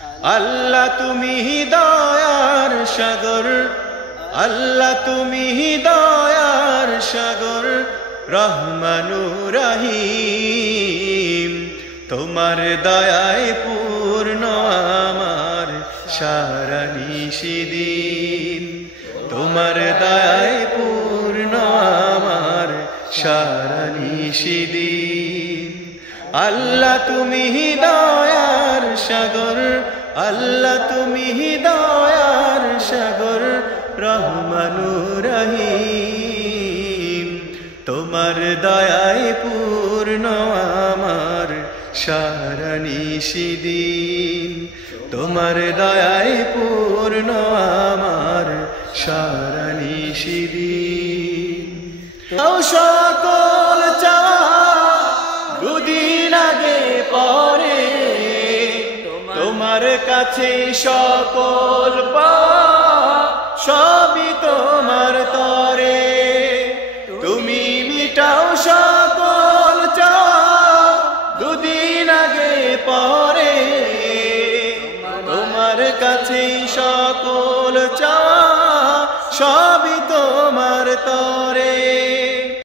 আল্লাহ তুমি দয়ার সাগর, আল্লাহ তুমি দয়ার সাগর, রহমানুর রহিম। তোমার দয়ায় পূর্ণ আমার সারা নিশিদিন, তোমার দয়ায় পূর্ণ আমার সারা নিশিদিন। আল্লাহ তুমি দয়ার সাগর, আল্লাহ তুমি দয়ার সাগর, রহমানুর রহিম। তোমার দয়ায় পূর্ণ আমার সারা নিশিদিন, তোমার দয়ায় পূর্ণ আমার সারা নিশিদিন। সকল চাওয়া দুদিন আগে পরে, তোমার কাছে সকল পাওয়া সবই তোমার তরে। তুমি মিটাও সকল চাওয়া দুদিন আগে পরে, তোমার কাছে সকল চাওয়া সবই তোমার তরে।